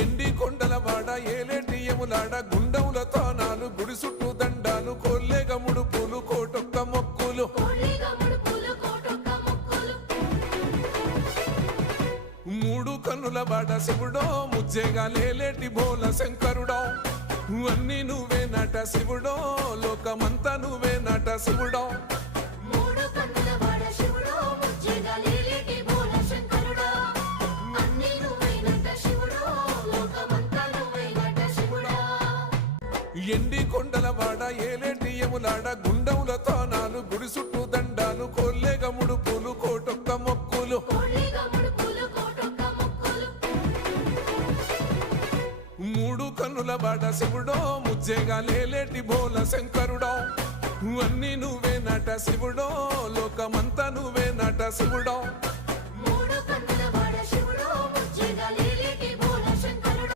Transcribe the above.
ఎండి కొండల వాడ ఏలేటి యములాడ గుండముల తానాలు గుడి చుట్టూ దండాలు కొల్లేగ ముడుపులు కోటొక్క మొక్కులు మూడు కన్నుల వాడ శివుడో ముజ్జేగా లేలేటి బోల శంకరుడో అన్ని నువ్వే నట శివుడో లోకమంతా నువ్వే నట శివుడో ఎండి కొండల వాడ ఏలేటి యములాడ గుండముల తానాలు గుడి చుట్టూ దండాలు కొల్లేగ ముడుపులు కోటొక్క మొక్కులు మూడు కన్నుల వాడ శివుడో ముజ్జేగా లేలేటి బోల శంకరుడో అన్ని నువ్వే నట శివుడో లోకమంతా నువ్వే నట శివుడో మూడు కన్నుల వాడ శివుడో ముజ్జేగా